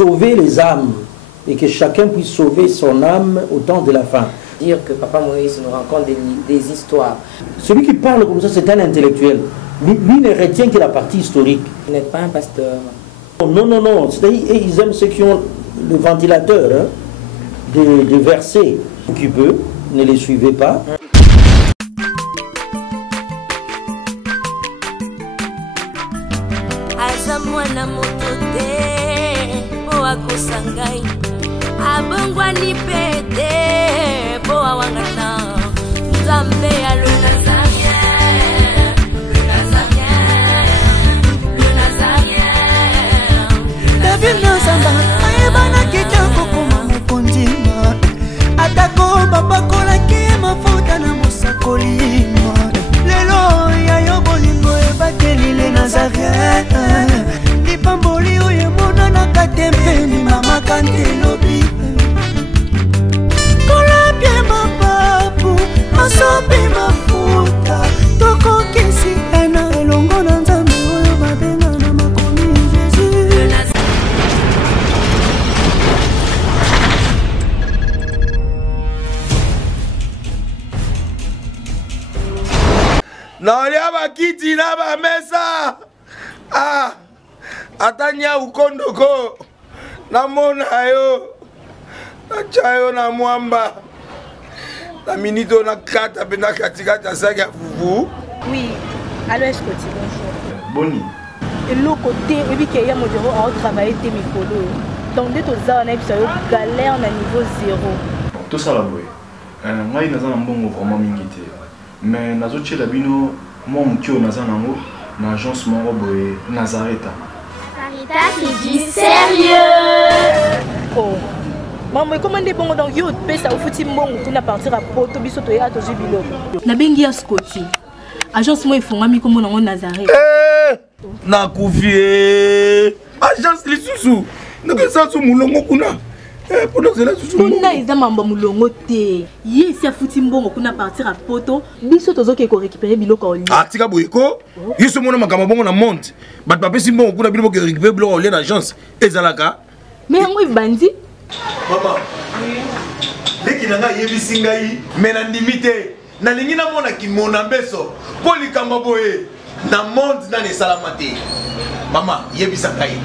sauver les âmes et que chacun puisse sauver son âme au temps de la fin. Dire que Papa Moïse nous raconte des histoires. Celui qui parle comme ça, c'est un intellectuel. Lui ne retient que la partie historique. Vous n'êtes pas un pasteur. Non, non, non. Ils aiment ceux qui ont le ventilateur, hein, des versets. Qui peut, ne les suivez pas. Abangwani pete boa wangata Zambe ya le Nazarien David Nozamba ayebana kitoko kuma mukondima atako babakola ki mafuta na musakolima lelo ya yo bolingo ebateli le Nazarien lipamboli oyo mona na katempeni mama kantelobi masopi mafuta toko kisi ena elongo na nzambe oyo babenga na makomi Jésus. naolia bakiti na bamesa atanya ukondoko namona yo nachayo na mwamba la minute on a 4 à katikata saga fufu. Oui, alors est-ce que tu bonjour. Boni. Et l'autre côté, et puis qu'il y a mon bureau à travailler tes micros. Donc dès que tu as un galère na niveau 0. Tout ça là boy. Moi il n'a pas bon vraiment mingité. Mais nazo chez la bino moi mon tio naza nango na agence mon boy Nazareta. Sarita qui dit sérieux. Oh. Maman, comment est bon donc yo pesa au futi mbongo tuna partir à poto biso to ya to jibilo. Na bengi ya Scotty. Agence moi ifungami comme na Nazareth. Na kufie. Agence lisusu. Naka sa su mulongo kuna. Pour cela susu. Kuna iza mamba mulongo te. Ye si afuti mbongo kuna partir à poto biso tozo ke ko récupérer biloko oli. Ah tika boyeko. Yeso mona makama bongo na monte. Bat papa si mbongo kuna biloko ke récupérer biloko oli na agence. Ezalaka. Mais yango bandi. Maman, dès qu'il a yebisi ngai, mais na limité, na lingi na mona ki mona beso, poli kamba boye, na monde na ne salamate. Maman, yebisa ngai.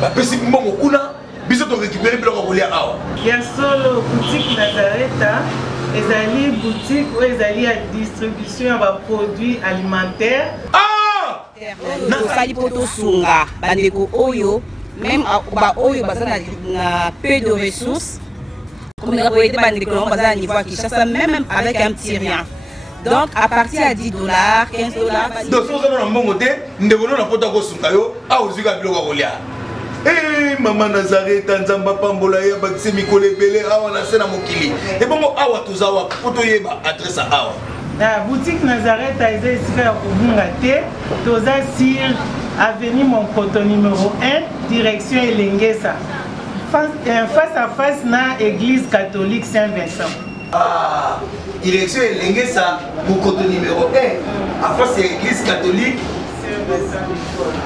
Ba pesi mbongo kuna, biso to récupérer biloko kolia awa. Ya solo boutique Nazareta, ezali boutique où ezali à distribution ba produits alimentaires. Ah! Na sali poto sunga, bandeko oyo. Même à Oyo, na peu de ressources, comme nous avons été à niveau à Kinshasa, même avec un petit rien. Donc, à partir de 10 $, 15 $. Donc, si vous avez un bon côté, nous devons nous apporter à Sunkayo, à Ozuka Bilogolia. Eh, maman Nazareth, Tanzamba Pambola, Bakse Mikole Bele, Awa Nasena Mokili. Et bon, Awa Tuzawa, Potoyeba, adresse à Awa. La boutique Nazareth a été ici à Kubungate, Toza Sir, avenue Monkoto numéro 1, direction Elengesa. Face à face na église catholique Saint-Vincent. Ah, direction Elengesa, Monkoto numéro 1, à face à l'église catholique Saint-Vincent.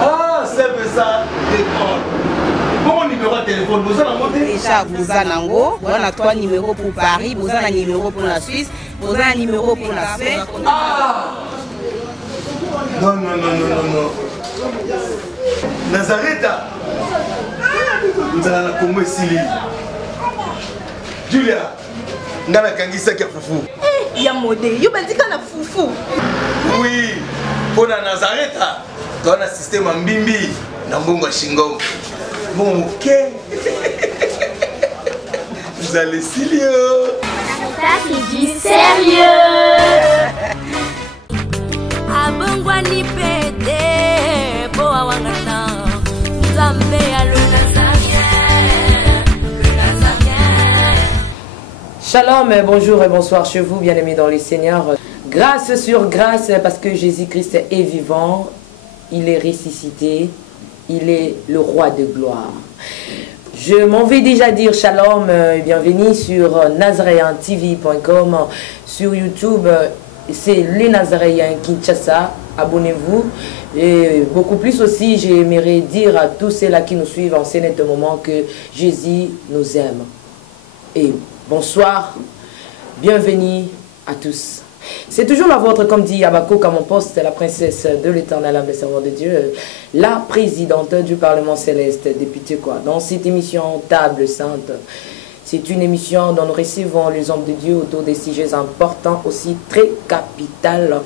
Ah, Saint-Vincent d'école. Bon numéro de téléphone, vous allez monter. Déjà, vous avez un 3 numéros pour Paris, vous avez un numéro pour la Suisse, vous avez un numéro pour la Suède. Ah! Non, non, non, non, non, non. Nazareta. Nous allons la Congo ici. Julia, nous allons la Kangisa qui a foufou. Eh, ya modé, yo bandika na foufou. Oui, pour la Nazareta, tu as un système en bimbi, dans Bongo Shingo. Bon, ok. Vous allez Silio. Sarita qui dit sérieux. Abangwani pete boa wangata Zambe ya le Nazarien. Shalom, bonjour et bonsoir chez vous, bien-aimés dans les Seigneurs. Grâce sur grâce, parce que Jésus-Christ est vivant, il est ressuscité, il est le roi de gloire. Je m'en vais déjà dire shalom et bienvenue sur nazaréentv.com, sur YouTube, c'est les Nazaréens Kinshasa, abonnez-vous. Et beaucoup plus aussi, j'aimerais dire à tous ceux-là qui nous suivent en ce net moment que Jésus nous aime. Et bonsoir, bienvenue à tous. C'est toujours la vôtre, comme dit Abako à mon poste, la princesse de l'éternel âme, le servant de Dieu, la présidente du Parlement céleste, députée quoi. Dans cette émission Table Sainte, c'est une émission dont nous recevons les hommes de Dieu autour des sujets importants, aussi très capitales.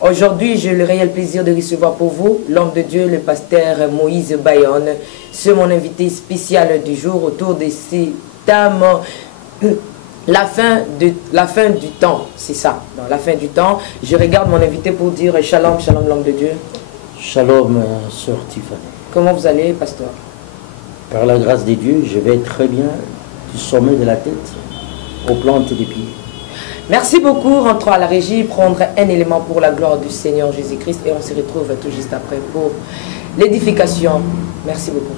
Aujourd'hui, j'ai le réel plaisir de recevoir pour vous l'homme de Dieu, le pasteur Moïse Bayonne. C'est mon invité spécial du jour autour de ces thèmes. La fin du temps, c'est ça. Dans la fin du temps, je regarde mon invité pour dire shalom, shalom l'homme de Dieu. Shalom, sœur Tiffany. Comment vous allez, pasteur? Par la grâce de Dieu, je vais très bien du sommet de la tête aux plantes des pieds. Merci beaucoup. Rentrons à la régie, prendre un élément pour la gloire du Seigneur Jésus-Christ et on se retrouve tout juste après pour l'édification. Merci beaucoup.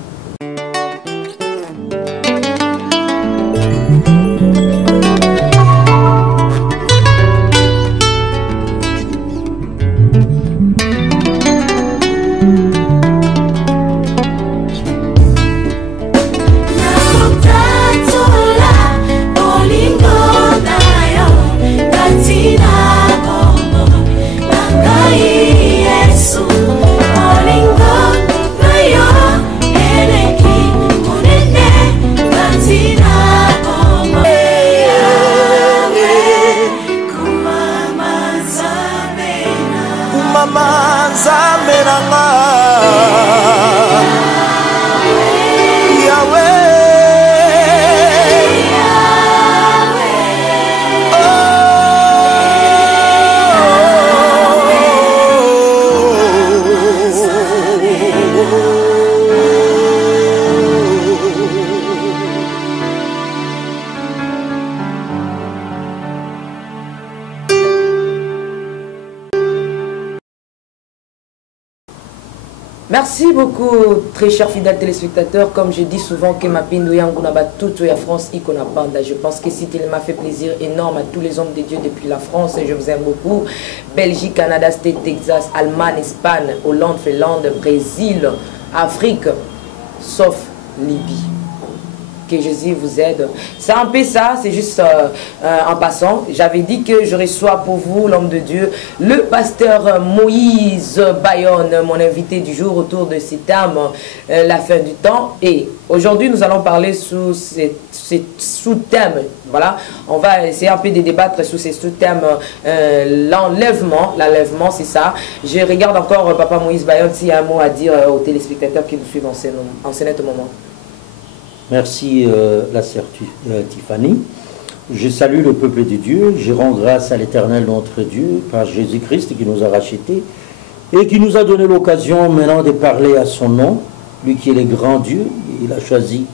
Merci beaucoup, très chers fidèles téléspectateurs. Comme je dis souvent, que ma pindu yangu na batutu ya France iko na banda. Je pense que il m'a fait plaisir énorme à tous les hommes de Dieu depuis la France. Et je vous aime beaucoup. Belgique, Canada, States, Texas, Allemagne, Espagne, Hollande, Finlande, Brésil, Afrique, sauf Libye. Que Jésus vous aide. C'est un peu ça, c'est juste en passant. J'avais dit que je reçois pour vous, l'homme de Dieu, le pasteur Moïse Bayonne, mon invité du jour autour de cet thème, la fin du temps. Et aujourd'hui, nous allons parler sous ces sous-thèmes. Voilà, on va essayer un peu de débattre sur ces sous-thèmes. L'enlèvement, c'est ça. Je regarde encore Papa Moïse Bayonne s'il y a un mot à dire aux téléspectateurs qui nous suivent en ce net moment. Merci la sœur Tiffany. Je salue le peuple de Dieu. Je rends grâce à l'Éternel notre Dieu par Jésus-Christ qui nous a rachetés et qui nous a donné l'occasion maintenant de parler à son nom, lui qui est le grand Dieu. Il a choisi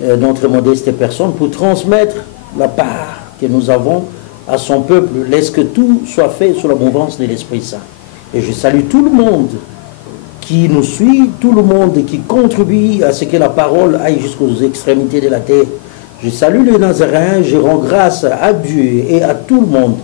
notre modeste personne pour transmettre la part que nous avons à son peuple. Laisse que tout soit fait sous la mouvance de l'Esprit Saint. Et je salue tout le monde qui nous suit, tout le monde qui contribue à ce que la parole aille jusqu'aux extrémités de la terre. Je salue les Nazaréens, je rends grâce à Dieu et à tout le monde.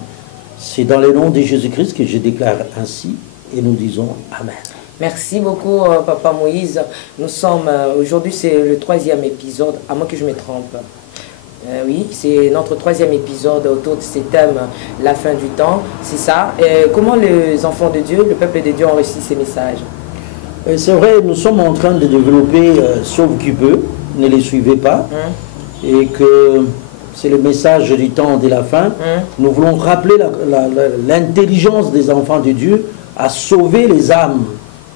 C'est dans le nom de Jésus-Christ que je déclare ainsi et nous disons Amen. Merci beaucoup, Papa Moïse. Nous sommes, aujourd'hui c'est le 3e épisode, à moins que je me trompe. Oui, c'est notre 3e épisode autour de ce thème, la fin du temps, c'est ça. Comment les enfants de Dieu, le peuple de Dieu ont reçu ces messages? C'est vrai, nous sommes en train de développer Sauve qui peut, ne les suivez pas, et que c'est le message du temps de la fin. Nous voulons rappeler l'intelligence des enfants de Dieu à sauver les âmes,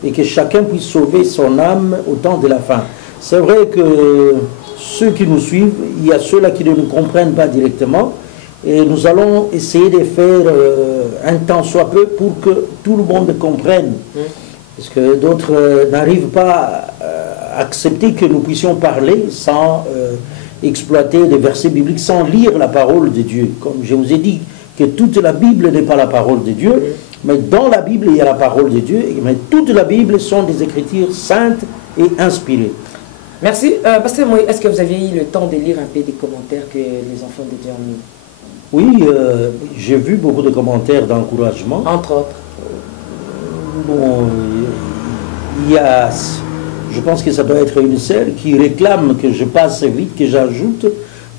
et que chacun puisse sauver son âme au temps de la fin. C'est vrai que ceux qui nous suivent, il y a ceux-là qui ne nous comprennent pas directement, et nous allons essayer de faire un temps soit peu pour que tout le monde comprenne. Parce que d'autres n'arrivent pas à accepter que nous puissions parler sans exploiter des versets bibliques, sans lire la parole de Dieu. Comme je vous ai dit, que toute la Bible n'est pas la parole de Dieu, mais dans la Bible, il y a la parole de Dieu, mais toute la Bible sont des écritures saintes et inspirées. Merci. Pasteur Moïse, est-ce que vous aviez eu le temps de lire un peu des commentaires que les enfants de Dieu ont mis? Oui, j'ai vu beaucoup de commentaires d'encouragement. Entre autres. bon, il y a, je pense que ça doit être une sœur qui réclame que je passe vite, que j'ajoute,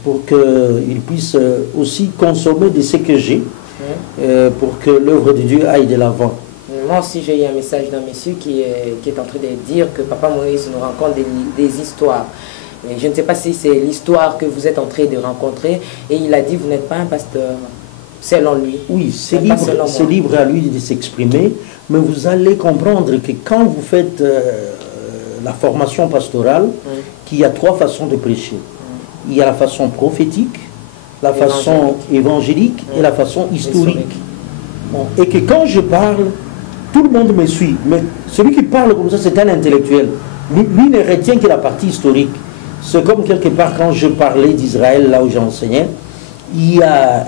pour qu'il puisse aussi consommer de ce que j'ai, pour que l'œuvre de Dieu aille de l'avant. Moi aussi, j'ai eu un message d'un monsieur qui est en train de dire que Papa Moïse nous raconte des histoires. Et je ne sais pas si c'est l'histoire que vous êtes en train de rencontrer. Et il a dit, vous n'êtes pas un pasteur, selon lui. Oui, c'est libre à lui de s'exprimer, mais vous allez comprendre que quand vous faites la formation pastorale, qu'il y a 3 façons de prêcher. Il y a la façon prophétique, la façon évangélique et la façon historique. Bon, et que quand je parle, tout le monde me suit. Mais celui qui parle comme ça, c'est un intellectuel. Lui ne retient que la partie historique. C'est comme quelque part quand je parlais d'Israël, là où j'enseignais, il y a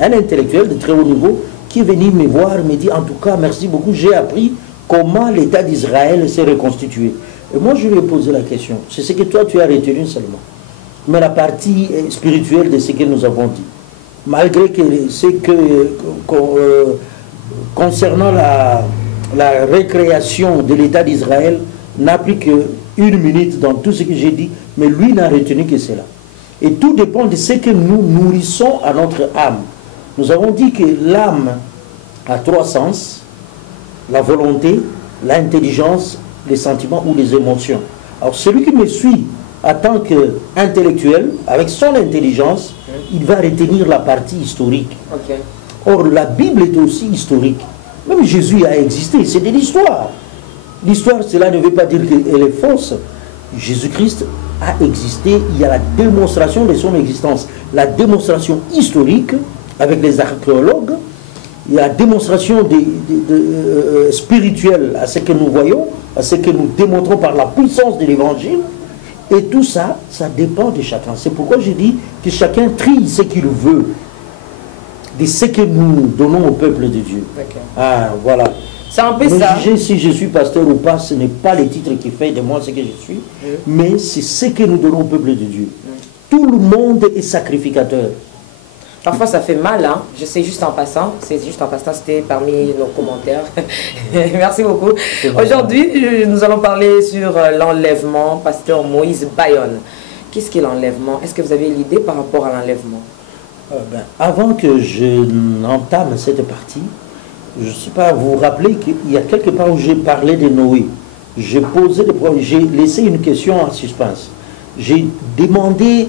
un intellectuel de très haut niveau qui est venu me voir et me dit, en tout cas, merci beaucoup, j'ai appris comment l'État d'Israël s'est reconstitué. Et moi, je lui ai posé la question. C'est ce que toi, tu as retenu seulement. Mais la partie spirituelle de ce que nous avons dit. Malgré que ce que... concernant la récréation de l'État d'Israël, n'a pris qu'une minute dans tout ce que j'ai dit, mais lui n'a retenu que cela. Et tout dépend de ce que nous nourrissons à notre âme. Nous avons dit que l'âme a 3 sens, la volonté, l'intelligence, les sentiments ou les émotions. Alors celui qui me suit en tant qu'intellectuel, avec son intelligence, il va retenir la partie historique. Or, la Bible est aussi historique. Même Jésus a existé, c'est de l'histoire. L'histoire, cela ne veut pas dire qu'elle est fausse. Jésus-Christ a existé, il y a la démonstration de son existence. La démonstration historique, avec les archéologues, il y a la démonstration spirituelle à ce que nous voyons, à ce que nous démontrons par la puissance de l'Évangile. Et tout ça, ça dépend de chacun. C'est pourquoi je dis que chacun trie ce qu'il veut de ce que nous donnons au peuple de Dieu. Ah, voilà. C'est un peu ça. Juger si je suis pasteur ou pas, ce n'est pas le titre qui fait de moi ce que je suis, mais c'est ce que nous donnons au peuple de Dieu. Tout le monde est sacrificateur. Parfois ça fait mal, hein. Je sais, juste en passant, c'était parmi nos commentaires. Merci beaucoup. Aujourd'hui, nous allons parler sur l'enlèvement, pasteur Moïse Bayonne. Qu'est-ce qu'est l'enlèvement? Est-ce que vous avez l'idée par rapport à l'enlèvement? Avant que je n'entame cette partie, je ne sais pas, vous vous rappelez qu'il y a quelque part où j'ai parlé de Noé. J'ai laissé une question en suspense. J'ai demandé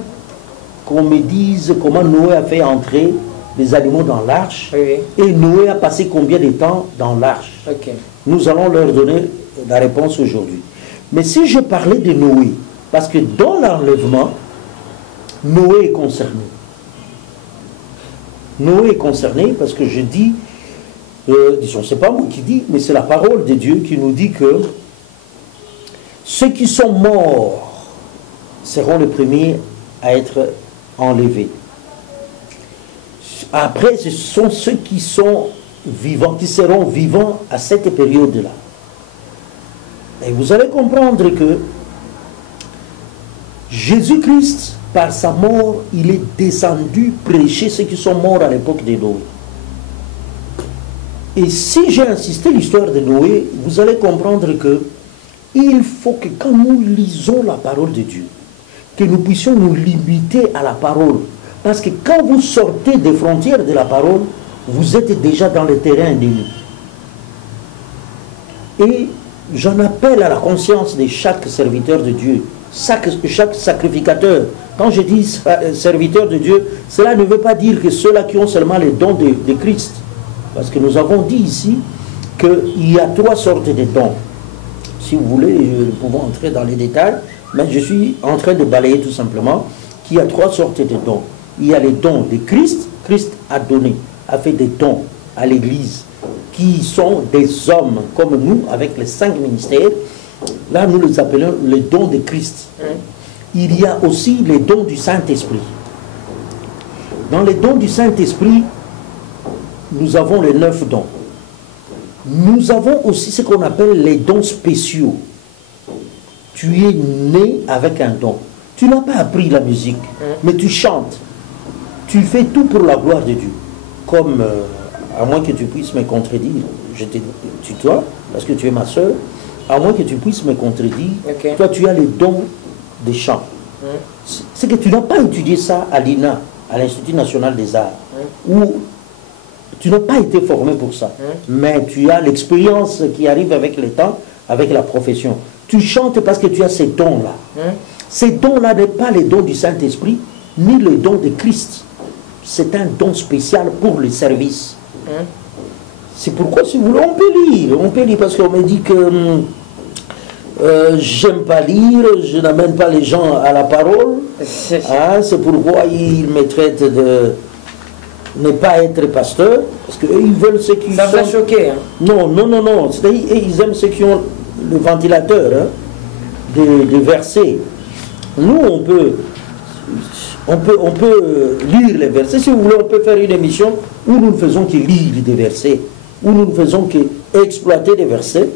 qu'on me dise comment Noé a fait entrer les animaux dans l'arche. Et Noé a passé combien de temps dans l'arche. Nous allons leur donner la réponse aujourd'hui. Mais si je parlais de Noé, parce que dans l'enlèvement, Noé est concerné. Noé est concerné parce que je dis, disons, c'est pas moi qui dis, mais c'est la parole de Dieu qui nous dit que ceux qui sont morts seront les premiers à être enlevés. Après, ce sont ceux qui sont vivants, qui seront vivants à cette période-là. Et vous allez comprendre que Jésus-Christ, par sa mort, il est descendu prêcher ceux qui sont morts à l'époque de Noé. Et si j'ai insisté l'histoire de Noé, vous allez comprendre que il faut que quand nous lisons la parole de Dieu, que nous puissions nous limiter à la parole. Parce que quand vous sortez des frontières de la parole, vous êtes déjà dans le terrain ennemi. Et j'en appelle à la conscience de chaque serviteur de Dieu, chaque sacrificateur. Quand je dis serviteur de Dieu, cela ne veut pas dire que ceux-là qui ont seulement les dons de Christ. Parce que nous avons dit ici qu'il y a 3 sortes de dons. Si vous voulez, nous pouvons entrer dans les détails, mais je suis en train de balayer tout simplement qu'il y a 3 sortes de dons. Il y a les dons de Christ. Christ a donné, a fait des dons à l'Église, qui sont des hommes comme nous, avec les 5 ministères. Là, nous les appelons les dons de Christ. Il y a aussi les dons du Saint-Esprit. Dans les dons du Saint-Esprit, nous avons les 9 dons. Nous avons aussi ce qu'on appelle les dons spéciaux. Tu es né avec un don. Tu n'as pas appris la musique, mais tu chantes. Tu fais tout pour la gloire de Dieu. Comme, à moins que tu puisses me contredire, je te tutoie, parce que tu es ma soeur, à moins que tu puisses me contredire, Ok. toi tu as les dons des chants. C'est que tu n'as pas étudié ça à l'INA, à l'Institut National des Arts, où tu n'as pas été formé pour ça, mais tu as l'expérience qui arrive avec le temps, avec la profession. Tu chantes parce que tu as ces dons-là. Ces dons-là n'est pas les dons du Saint-Esprit, ni le don de Christ. C'est un don spécial pour le service. C'est pourquoi, si vous voulez, on peut lire, parce qu'on me dit que j'aime pas lire, je n'amène pas les gens à la parole. Ah, c'est pourquoi ils me traitent de ne pas être pasteur, parce qu'eux, ils veulent ceux qui Ça vous a choqué, hein? Non, non, non, non. C'est-à-dire, ils aiment ceux qui ont le ventilateur, hein, des versets. Nous, on peut lire les versets. Si vous voulez, on peut faire une émission où nous ne faisons que lire des versets, où nous ne faisons que exploiter des versets.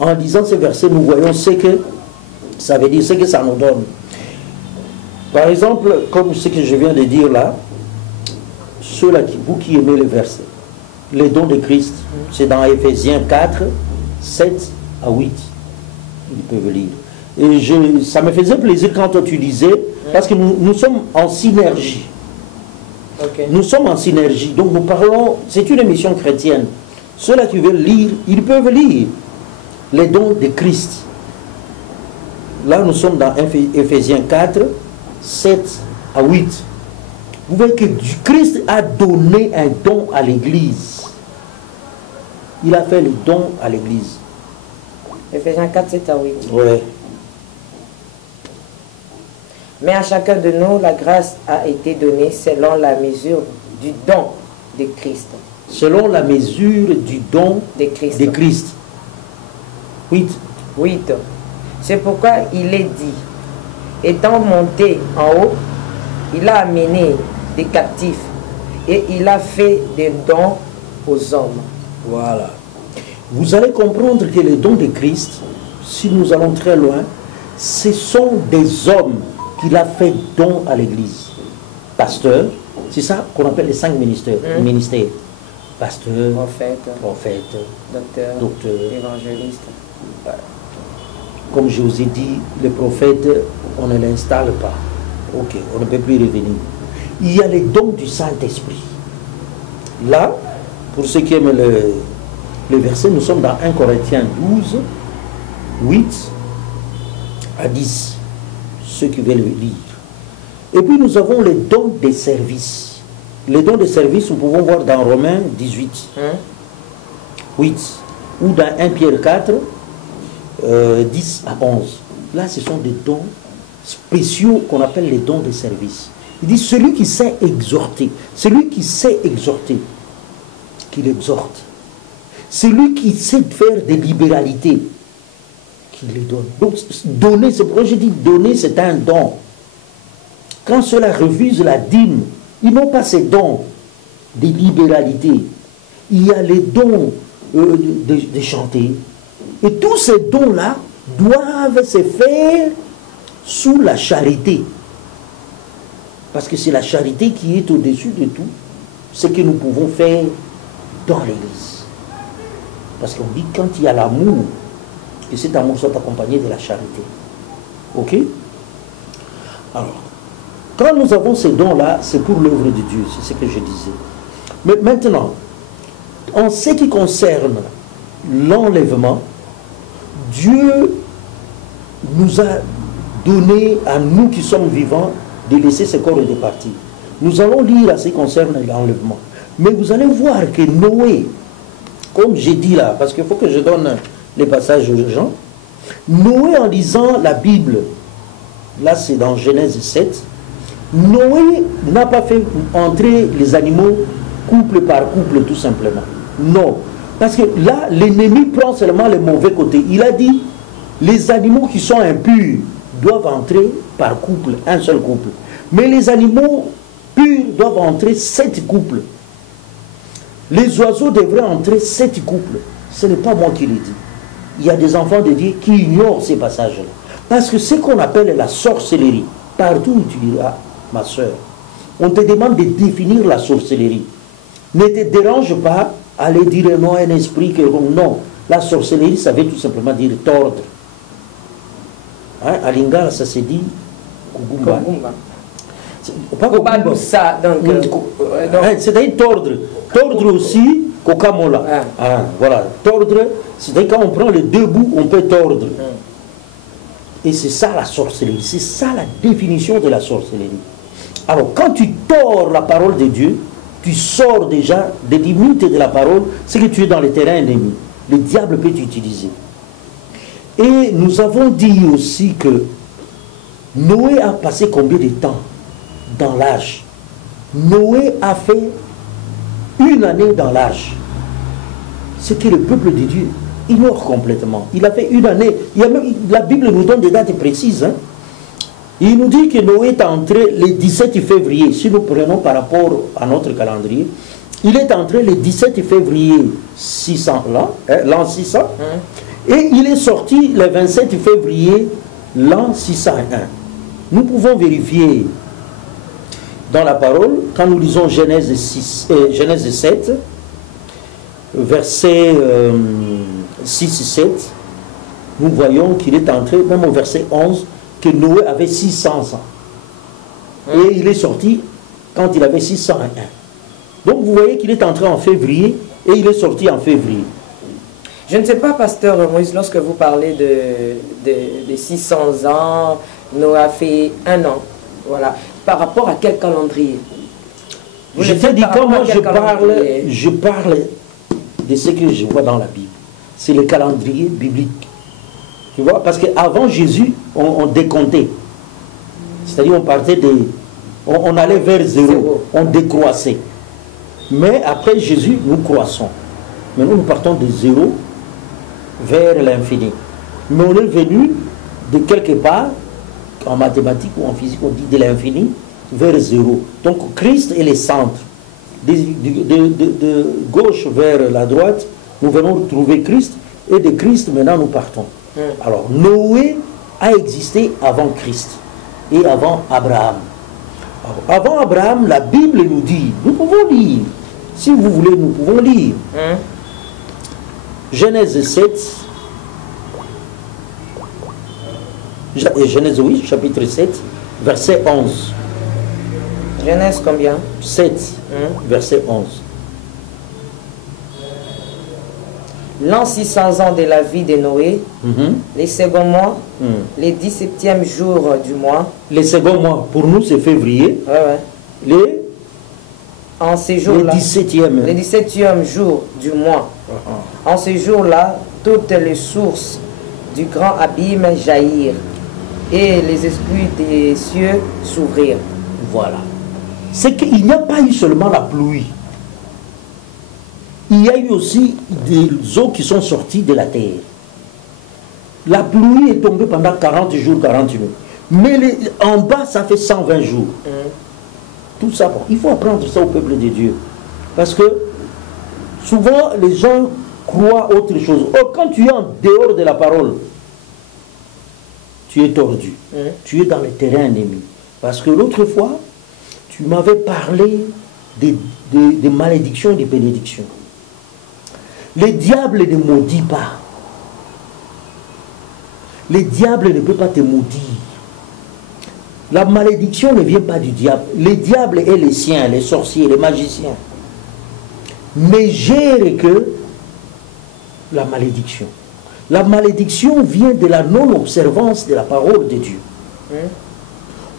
En lisant ces versets, nous voyons ce que ça veut dire, ce que ça nous donne. Par exemple, comme ce que je viens de dire là, ceux-là, vous qui aimez les versets, les dons de Christ, c'est dans Éphésiens 4, 7 à 8. Ils peuvent lire. Et ça me faisait plaisir quand toi tu lisais, parce que nous sommes en synergie. Ok. Nous sommes en synergie, donc nous parlons, c'est une émission chrétienne. Ceux-là qui veulent lire, ils peuvent lire les dons de Christ. Là, nous sommes dans Éphésiens 4, 7 à 8. Vous voyez que Christ a donné un don à l'Église. Il a fait le don à l'Église. Éphésiens 4, 7 à 8. Ouais. Mais à chacun de nous, la grâce a été donnée selon la mesure du don de Christ. Selon la mesure du don De Christ. de Christ. 8. 8. C'est pourquoi il est dit, étant monté en haut, il a amené des captifs et il a fait des dons aux hommes. Voilà. Vous allez comprendre que les dons de Christ, si nous allons très loin, ce sont des hommes qu'il a fait don à l'Église. Pasteur, c'est ça qu'on appelle les 5 ministères. Pasteur, prophète, docteur, évangéliste. Comme je vous ai dit, le prophète, on ne l'installe pas. Ok, on ne peut plus revenir. Il y a les dons du Saint-Esprit. Là, pour ceux qui aiment le verset, nous sommes dans 1 Corinthiens 12, 8 à 10. Ceux qui veulent le lire. Et puis nous avons les dons des services. Les dons des services, nous pouvons voir dans Romains 18, 8, ou dans 1 Pierre 4, 10 à 11. Là, ce sont des dons spéciaux qu'on appelle les dons des services. Il dit, celui qui sait exhorter, qu'il exhorte. Celui qui sait faire des libéralités, qu'il les donne. Donc, donner, c'est pourquoi je dis donner, c'est un don. Quand ceux-là refusent la dîme, ils n'ont pas ces dons de libéralité. Il y a les dons de chanter. Et tous ces dons-là doivent se faire sous la charité. Parce que c'est la charité qui est au-dessus de tout ce que nous pouvons faire dans l'Église. Parce qu'on dit quand il y a l'amour, que cet amour soit accompagné de la charité. Ok? Alors, quand nous avons ces dons-là, c'est pour l'œuvre de Dieu, c'est ce que je disais. Mais maintenant, en ce qui concerne l'enlèvement, Dieu nous a donné à nous qui sommes vivants de laisser ce corps et de partir. Nous allons lire à ce qui concerne l'enlèvement. Mais vous allez voir que Noé, comme j'ai dit là, parce qu'il faut que je donne les passages aux gens, Noé, en lisant la Bible, là c'est dans Genèse 7, Noé n'a pas fait entrer les animaux couple par couple tout simplement. Non. Parce que là, l'ennemi prend seulement le mauvais côté. Il a dit, les animaux qui sont impurs doivent entrer par couple, un seul couple. Mais les animaux purs doivent entrer 7 couples. Les oiseaux devraient entrer 7 couples. Ce n'est pas moi qui l'ai dit. Il y a des enfants de Dieu qui ignorent ces passages-là. Parce que ce qu'on appelle la sorcellerie, partout où tu diras, ma soeur, on te demande de définir la sorcellerie. Ne te dérange pas aller dire non, un esprit que non. La sorcellerie, ça veut tout simplement dire tordre. Hein, à Lingala, ça se dit Kugumba. Pas Kugumba. C'est-à-dire tordre. Tordre aussi, Kokamola. Voilà, tordre, c'est-à-dire quand on prend les deux bouts, on peut tordre. Et c'est ça la sorcellerie, c'est ça la définition de la sorcellerie. Alors quand tu tords la parole de Dieu, tu sors déjà des limites de la parole, c'est que tu es dans le terrain ennemi. Le diable peut t'utiliser. Et nous avons dit aussi que Noé a passé combien de temps dans l'âge? Noé a fait 1 année dans l'âge. Ce que le peuple de Dieu ignore complètement. Il a fait 1 année. La Bible nous donne des dates précises. Hein. Il nous dit que Noé est entré le 17 février. Si nous prenons par rapport à notre calendrier, il est entré le 17 février 600, l'an 600. Et il est sorti le 27 février l'an 601. Nous pouvons vérifier dans la parole, quand nous lisons Genèse 7, versets 6 et 7, nous voyons qu'il est entré, même au verset 11, que Noé avait 600 ans. Et il est sorti quand il avait 601. Donc vous voyez qu'il est entré en février et il est sorti en février. Je ne sais pas, pasteur Moïse, lorsque vous parlez de 600 ans, Noé a fait 1 an. Voilà. Par rapport à quel calendrier? Je te dis, quand moi je parle de ce que je vois dans la Bible. C'est le calendrier biblique. Tu vois, parce qu'avant Jésus, on décomptait. C'est-à-dire on partait on allait vers 0, on décroissait. Mais après Jésus, nous croissons. Maintenant, nous partons de 0 vers l'infini. Mais on est venu de quelque part, en mathématiques ou en physique, on dit de l'infini vers 0. Donc Christ est le centre. De gauche vers la droite, nous venons trouver Christ, et de Christ, maintenant, nous partons. Alors, Noé a existé avant Christ et avant Abraham. Alors, avant Abraham, la Bible nous dit, nous pouvons lire, si vous voulez, nous pouvons lire. Genèse 7, Genèse, oui, chapitre 7, verset 11. Genèse combien? 7, verset 11. L'an 600 ans de la vie de Noé, les seconds mois, les 17e jours du mois. Les seconds mois, pour nous c'est février. En ces jours-là, les 17e. Les 17e jour du mois. En ces jours-là, toutes les sources du grand abîme jaillirent et les esprits des cieux s'ouvrirent. Voilà. C'est qu'il n'y a pas eu seulement la pluie. Il y a eu aussi des eaux qui sont sorties de la terre. La pluie est tombée pendant 40 jours, 40 nuits. Mais en bas, ça fait 120 jours. Tout ça, bon, il faut apprendre ça au peuple de Dieu. Parce que souvent, les gens croient autre chose. Oh, quand tu es en dehors de la parole, tu es tordu. Tu es dans le terrain ennemi. Parce que l'autre fois, tu m'avais parlé des malédictions et des bénédictions. Le diable ne maudit pas. Le diable ne peut pas te maudire. La malédiction ne vient pas du diable. Le diable est les siens, les sorciers, les magiciens. Mais gère que la malédiction. La malédiction vient de la non-observance de la parole de Dieu.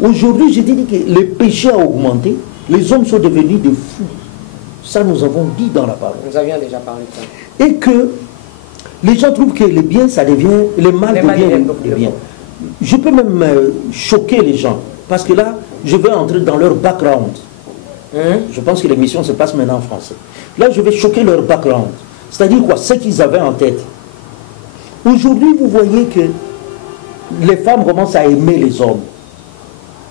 Aujourd'hui, je te dis que le péché a augmenté. Les hommes sont devenus des fous. Ça, nous avons dit dans la parole. Nous avions déjà parlé de ça. Et que les gens trouvent que le bien, ça devient... Le mal devient le bien. Je peux même choquer les gens. Parce que là, je vais entrer dans leur background. Je pense que l'émission se passe maintenant en français. Là, je vais choquer leur background. C'est-à-dire quoi? Ce qu'ils avaient en tête. Aujourd'hui, vous voyez que les femmes commencent à aimer les hommes.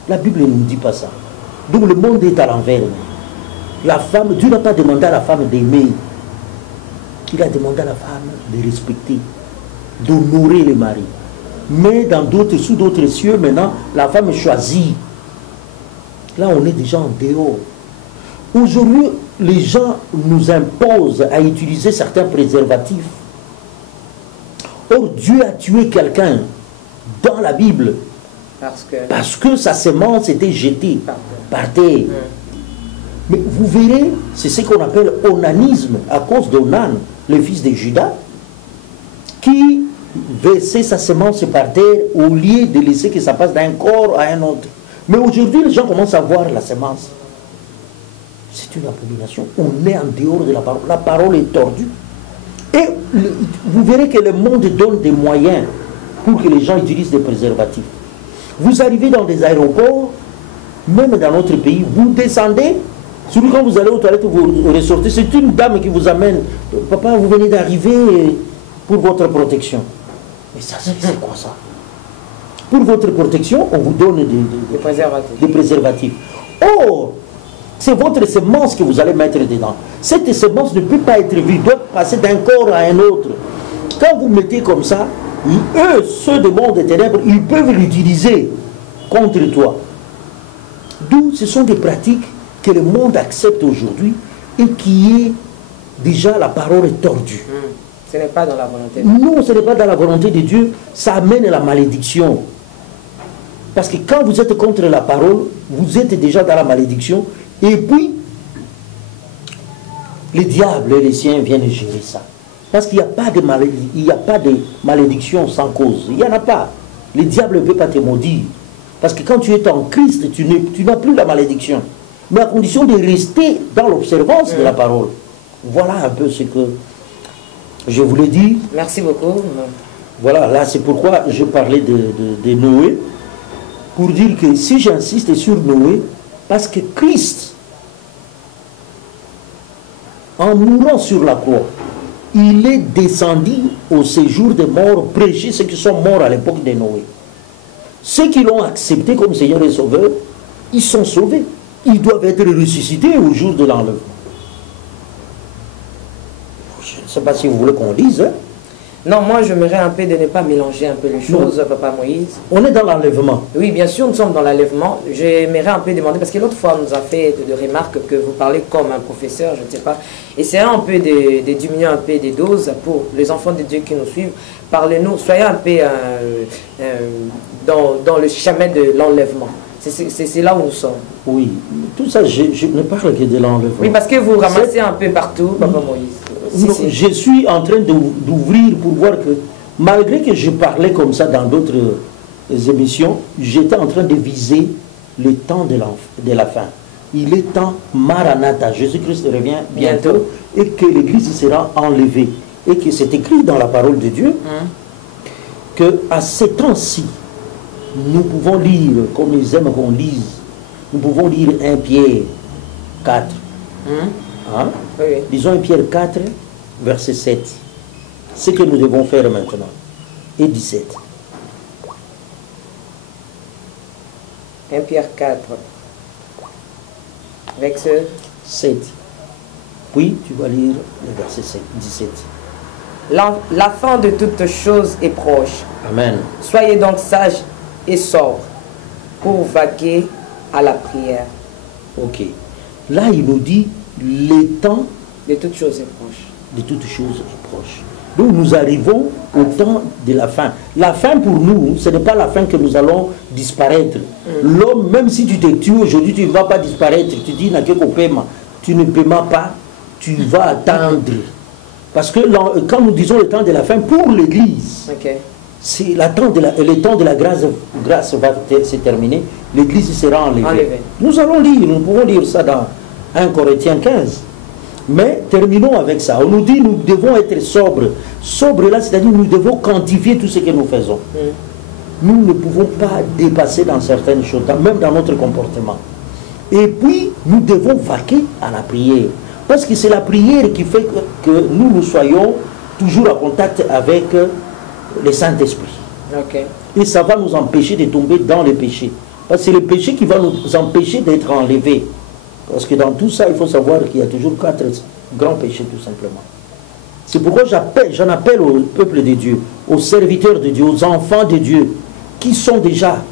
La Bible ne nous dit pas ça. Donc le monde est à l'envers. La femme, Dieu n'a pas demandé à la femme d'aimer. Il a demandé à la femme de respecter, d'honorer le mari. Mais dans d'autres, sous d'autres cieux, maintenant, la femme choisit. Là, on est déjà en dehors. Aujourd'hui, les gens nous imposent à utiliser certains préservatifs. Or, Dieu a tué quelqu'un dans la Bible parce que sa semence était jetée par terre. Mais vous verrez, c'est ce qu'on appelle onanisme, à cause d'Onan, le fils de Judas, qui versait sa semence par terre au lieu de laisser que ça passe d'un corps à un autre. Mais aujourd'hui, les gens commencent à voir la semence. C'est une abomination. On est en dehors de la parole. La parole est tordue. Et vous verrez que le monde donne des moyens pour que les gens utilisent des préservatifs. Vous arrivez dans des aéroports, même dans notre pays, vous descendez, surtout quand vous allez aux toilettes, vous ressortez, c'est une dame qui vous amène. Papa, vous venez d'arriver pour votre protection. Mais ça, c'est quoi ça? Pour votre protection, on vous donne des préservatifs. Or, c'est votre semence que vous allez mettre dedans. Cette semence ne peut pas être vue, doit passer d'un corps à un autre. Quand vous mettez comme ça, eux, ceux du monde des ténèbres, ils peuvent l'utiliser contre toi. D'où ce sont des pratiques que le monde accepte aujourd'hui et qui est déjà la parole est tordue. Ce n'est pas dans la volonté de Dieu. Non, ce n'est pas dans la volonté de Dieu. Ça amène la malédiction. Parce que quand vous êtes contre la parole, vous êtes déjà dans la malédiction. Et puis, les diables et les siens viennent gérer ça. Parce qu'il n'y a pas de malédiction sans cause. Il n'y en a pas. Le diable ne peut pas te maudire. Parce que quand tu es en Christ, tu n'as plus la malédiction. Mais à condition de rester dans l'observance de la parole. Voilà un peu ce que je voulais dire. Merci beaucoup. Voilà, là c'est pourquoi je parlais de Noé. Pour dire que si j'insiste sur Noé, parce que Christ, en mourant sur la croix, il est descendu au séjour des morts, prêcher ceux qui sont morts à l'époque de Noé. Ceux qui l'ont accepté comme Seigneur et Sauveur, ils sont sauvés. Ils doivent être ressuscités au jour de l'enlèvement. Je ne sais pas si vous voulez qu'on dise. Hein? Non, moi j'aimerais un peu de ne pas mélanger un peu les choses, Papa Moïse. On est dans l'enlèvement. Oui, bien sûr, nous sommes dans l'enlèvement. J'aimerais un peu demander, parce que l'autre fois on nous a fait de remarques que vous parlez comme un professeur, je ne sais pas. Essayons un peu de diminuer un peu des doses pour les enfants de Dieu qui nous suivent. Parlez-nous, soyez un peu dans le chemin de l'enlèvement. C'est là où nous sommes. Oui, tout ça, je ne parle que de l'enlèvement. Oui, parce que vous ramassez un peu partout, Papa Moïse. Je suis en train d'ouvrir pour voir que, malgré que je parlais comme ça dans d'autres émissions, j'étais en train de viser le temps de la fin. Il est temps, Maranatha, Jésus-Christ revient bientôt, et que l'Église sera enlevée. Et que c'est écrit dans la parole de Dieu, qu'à ce temps-ci, nous pouvons lire, comme ils aiment qu'on lise, nous pouvons lire 1 Pierre 4. Hein? Oui. Disons 1 Pierre 4, verset 7. Ce que nous devons faire maintenant. Et 17. 1 Pierre 4, verset 7. Puis tu vas lire le verset 17. La fin de toutes choses est proche. Amen. Soyez donc sages et sobres pour vaquer à la prière. Ok. Là, il nous dit, le temps de toutes choses est proche. De toutes choses est proche. Donc nous arrivons au temps de la fin. La fin pour nous, ce n'est pas la fin que nous allons disparaître. L'homme, même si tu te tues aujourd'hui, tu ne vas pas disparaître. Tu dis, tu ne paiement pas, tu vas attendre. Parce que quand nous disons le temps de la fin, pour l'Église, c'est le temps de la grâce va se terminer, l'Église sera enlevée. Nous allons lire, nous pouvons lire ça dans 1 Corinthiens 15. Mais terminons avec ça. On nous dit nous devons être sobres. Sobres là, c'est-à-dire nous devons quantifier tout ce que nous faisons. Nous ne pouvons pas dépasser dans certaines choses, même dans notre comportement. Et puis, nous devons vaquer à la prière. Parce que c'est la prière qui fait que nous soyons toujours en contact avec le Saint-Esprit. Et ça va nous empêcher de tomber dans le péché. Parce que c'est le péché qui va nous empêcher d'être enlevés. Parce que dans tout ça, il faut savoir qu'il y a toujours 4 grands péchés, tout simplement. C'est pourquoi j'en appelle au peuple de Dieu, aux serviteurs de Dieu, aux enfants de Dieu, qui sont déjà,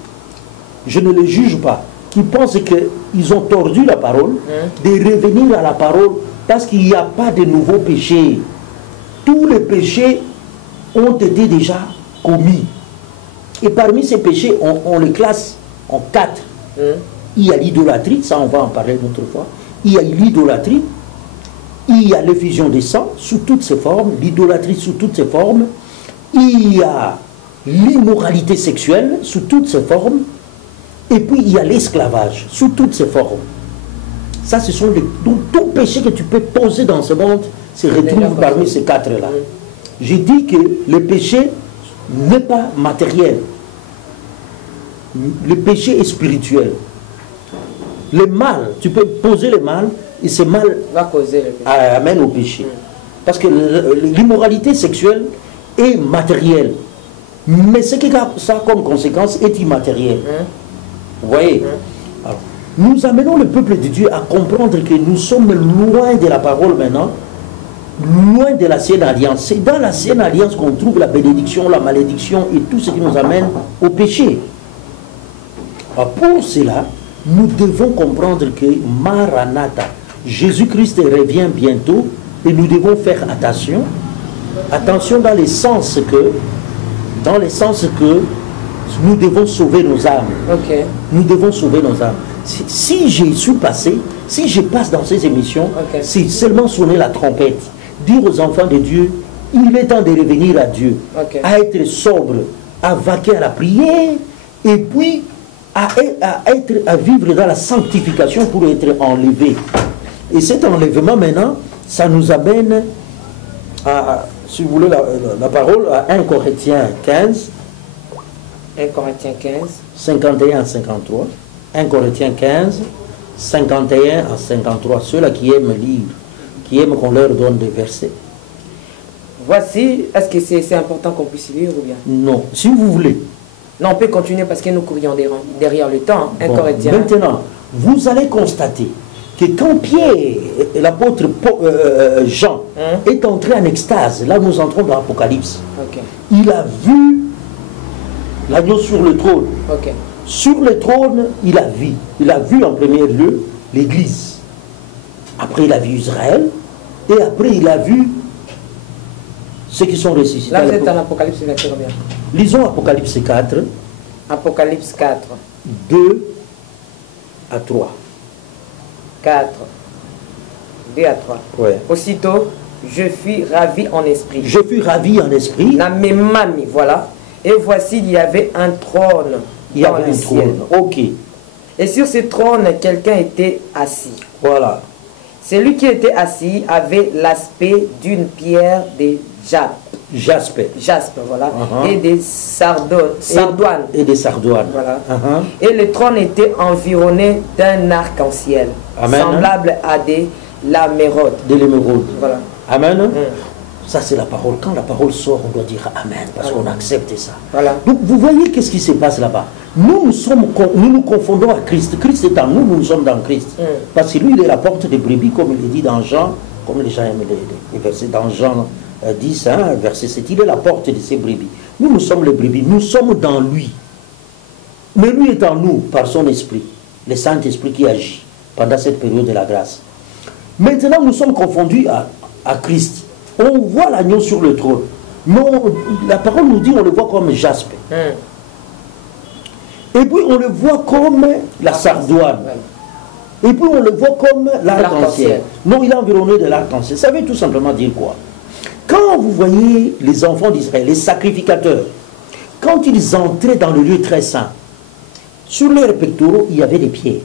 je ne les juge pas, qui pensent qu'ils ont tordu la parole, de revenir à la parole parce qu'il n'y a pas de nouveaux péchés. Tous les péchés ont été déjà commis. Et parmi ces péchés, on les classe en 4. Il y a l'idolâtrie, ça on va en parler une autre fois. Il y a l'idolâtrie, il y a l'effusion des sang sous toutes ses formes, l'idolâtrie sous toutes ses formes, il y a l'immoralité sexuelle sous toutes ses formes, et puis il y a l'esclavage sous toutes ses formes. Ça, ce sont donc tout péché que tu peux poser dans ce monde se retrouve parmi ces 4-là. J'ai dit que le péché n'est pas matériel. Le péché est spirituel. Le mal, tu peux poser le mal, et ce mal va causer le péché. Amène au péché. Parce que l'immoralité sexuelle est matérielle. Mais ce qui a ça comme conséquence est immatériel. Vous voyez? Alors, nous amenons le peuple de Dieu à comprendre que nous sommes loin de la parole maintenant, loin de l'ancienne alliance. C'est dans l'ancienne alliance qu'on trouve la bénédiction, la malédiction et tout ce qui nous amène au péché. Alors pour cela, nous devons comprendre que Maranatha, Jésus-Christ revient bientôt et nous devons faire attention. Attention dans le sens que nous devons sauver nos âmes. Nous devons sauver nos âmes. Si je suis passé, si je passe dans ces émissions, c'est seulement sonner la trompette, dire aux enfants de Dieu, il est temps de revenir à Dieu, à être sobre, à vaquer à la prière, et puis à vivre dans la sanctification pour être enlevé. Et cet enlèvement maintenant, ça nous amène à, si vous voulez la parole, à 1 Corinthiens 15. 1 Corinthiens 15. 51 à 53. 1 Corinthiens 15, 51 à 53. Ceux-là qui aiment lire, qui aiment qu'on leur donne des versets. Voici, est-ce que c'est important qu'on puisse lire ou bien? Non, si vous voulez. Non, on peut continuer parce que nous courions derrière le temps. Bon, maintenant, vous allez constater que quand Pierre, l'apôtre Jean, est entré en extase, là nous entrons dans l'Apocalypse, il a vu l'agneau sur le trône. Sur le trône, il a vu en premier lieu l'Église. Après, il a vu Israël. Et après, il a vu ceux qui sont ressuscités. Là, vous êtes en Apocalypse, verset combien? Lisons Apocalypse 4. Apocalypse 4. 2 à 3. 4. 2 à 3. Ouais. Aussitôt, je fus ravi en esprit. Je fus ravi en esprit. Na memami, voilà. Et voici, il y avait un trône. Il y avait un trône. Ok. Et sur ce trône, quelqu'un était assis. Voilà. Celui qui était assis avait l'aspect d'une pierre de jaspe. Jaspe, voilà. Et des sardoines. Et des sardoines. Voilà. Et le trône était environné d'un arc-en-ciel. Semblable à des l'émeraude. De l'émeraude. Voilà. Amen. Ça, c'est la parole. Quand la parole sort, on doit dire Amen, parce qu'on accepte ça. Voilà. Donc, vous voyez qu'est-ce qui se passe là-bas. Nous nous confondons à Christ. Christ est en nous, nous sommes dans Christ. Parce que lui, il est la porte des brebis, comme il est dit dans Jean, comme les gens aiment les versets dans Jean 10, verset 7. Il est la porte de ces brebis. Nous sommes les brebis. Nous sommes dans lui. Mais lui est en nous, par son esprit. Le Saint-Esprit qui agit pendant cette période de la grâce. Maintenant, nous sommes confondus à Christ. On voit l'agneau sur le trône. Mais la parole nous dit on le voit comme jaspe. Et puis on le voit comme la sardoine. Et puis on le voit comme l'arc-en-ciel. Non, il est environné de l'arc-en-ciel. Ça veut tout simplement dire quoi? Quand vous voyez les enfants d'Israël, les sacrificateurs, quand ils entraient dans le lieu très saint, sur leurs pectoraux, il y avait des pierres.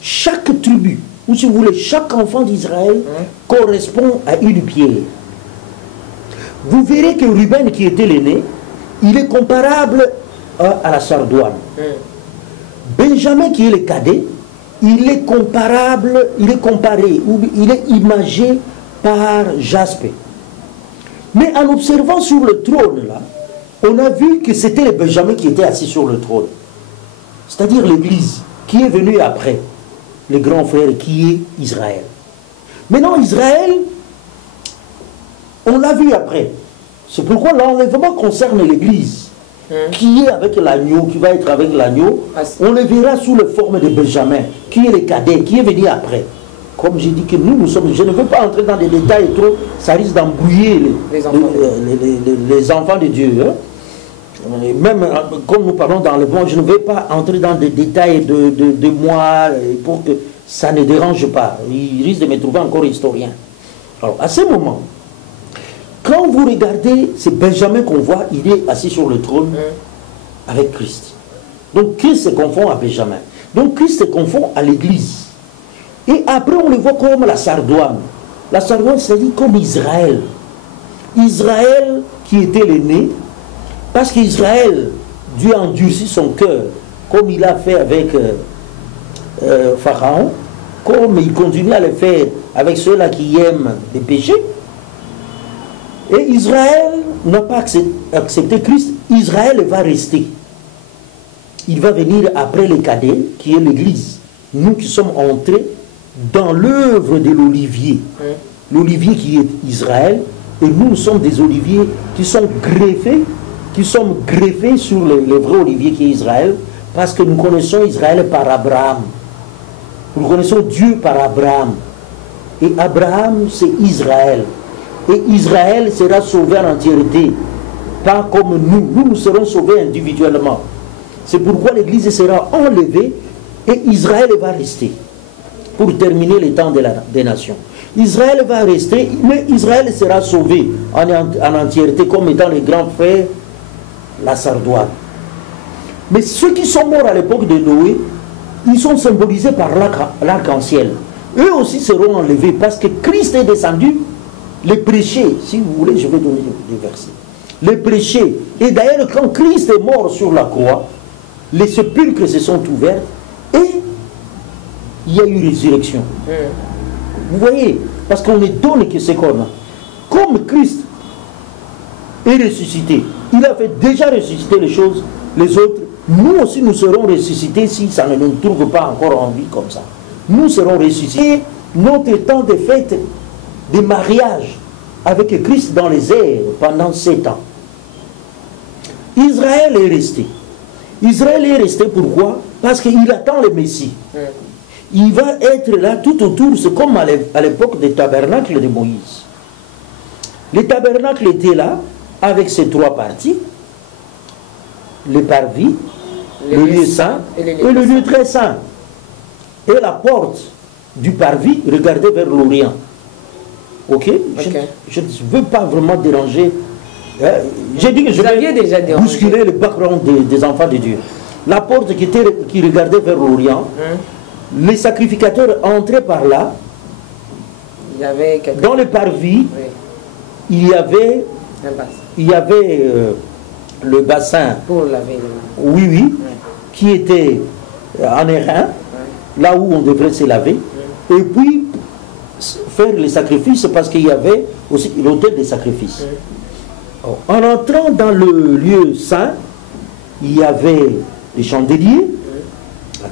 Chaque tribu, ou si vous voulez, chaque enfant d'Israël correspond à une pierre. Vous verrez que Ruben, qui était l'aîné, il est comparable à la sardoine. Benjamin, qui est le cadet, il est comparable, il est comparé, ou il est imagé par jaspe. Mais en observant sur le trône, là, on a vu que c'était le Benjamin qui était assis sur le trône. C'est-à-dire l'Église, qui est venue après. Le grand frère qui est Israël. Maintenant, Israël, on l'a vu après. C'est pourquoi l'enlèvement concerne l'Église. qui est avec l'agneau, qui va être avec l'agneau, on le verra sous la forme de Benjamin, qui est le cadet, qui est venu après. Comme j'ai dit que nous sommes, je ne veux pas entrer dans des détails trop, ça risque d'embrouiller les enfants de Dieu. Hein. Même comme nous parlons dans le bon, je ne vais pas entrer dans des détails de moi pour que ça ne dérange pas. Il risque de me trouver encore historien. Alors à ce moment, quand vous regardez, c'est Benjamin qu'on voit, il est assis sur le trône avec Christ. Donc Christ se confond à Benjamin. Donc Christ se confond à l'Église. Et après on le voit comme la sardoine. La sardoine, c'est-à-dire comme Israël. Israël qui était l'aîné, parce qu'Israël, Dieu a endurci son cœur, comme il a fait avec Pharaon, comme il continue à le faire avec ceux-là qui aiment les péchés. Et Israël n'a pas accepté Christ. Israël va rester. Il va venir après les cadets, qui est l'Église. Nous qui sommes entrés dans l'œuvre de l'olivier. L'olivier qui est Israël, et nous sommes des oliviers qui sont greffés, sur le vrai olivier qui est Israël, parce que nous connaissons Israël par Abraham. Nous connaissons Dieu par Abraham. Et Abraham, c'est Israël. Et Israël sera sauvé en entièreté, pas comme nous. Nous serons sauvés individuellement. C'est pourquoi l'Église sera enlevée et Israël va rester. Pour terminer les temps des nations. Israël va rester, mais Israël sera sauvé en entièreté comme étant les grands frères, la sardoine. Mais ceux qui sont morts à l'époque de Noé, ils sont symbolisés par l'arc-en-ciel. Eux aussi seront enlevés parce que Christ est descendu, les prêcher, si vous voulez, je vais donner des versets. Les prêcher. Et d'ailleurs, quand Christ est mort sur la croix, les sépulcres se sont ouverts et il y a eu résurrection. Vous voyez, parce qu'on ne donne que ce qu'on a. Comme Christ est ressuscité, il a fait déjà ressusciter les choses, les autres. Nous aussi, nous serons ressuscités si ça ne nous trouve pas encore en vie comme ça. Nous serons ressuscités. Notre temps de fête, de mariage avec Christ dans les airs pendant 7 ans. Israël est resté. Israël est resté pourquoi? Parce qu'il attend le Messie. Il va être là tout autour, c'est comme à l'époque des tabernacles de Moïse. Les tabernacles étaient là, avec ces 3 parties, le parvis, le lieu saint et le lieu très saint. Et la porte du parvis regardait vers l'Orient. Ok? Je ne veux pas vraiment déranger. J'ai dit que je vais bousculer le background des enfants de Dieu. La porte qui regardait vers l'Orient, les sacrificateurs entraient par là. Dans le parvis, il y avait le bassin. Pour laver les mains. Qui était en airain, là où on devrait se laver. Et puis, faire les sacrifices, parce qu'il y avait aussi l'autel des sacrifices. En entrant dans le lieu saint, il y avait les chandeliers.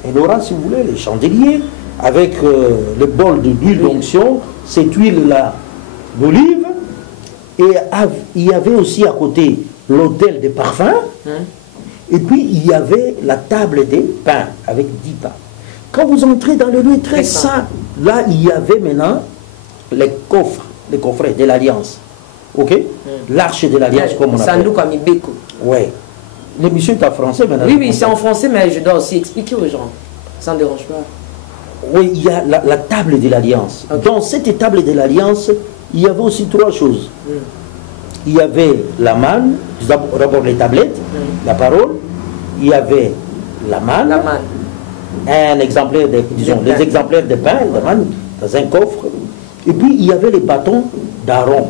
Et Laura, si vous voulez, les chandeliers, avec le bol d'huile d'onction, cette huile-là d'olive, et il y avait aussi à côté l'autel des parfums, et puis il y avait la table des pains, avec 10 pains. Quand vous entrez dans le lieu très saint, là il y avait maintenant les coffrets de l'Alliance, ok? L'arche de l'Alliance, comme on appelle. Oui. L'émission est en français maintenant. Oui, c'est en français, mais je dois aussi expliquer aux gens. Ça ne dérange pas. Oui, il y a la table de l'Alliance. Dans cette table de l'Alliance, il y avait aussi 3 choses. Il y avait la manne, d'abord les tablettes, la parole. Il y avait la manne, un exemplaire, les exemplaires de pain, la manne, dans un coffre. Et puis il y avait les bâtons d'Aaron.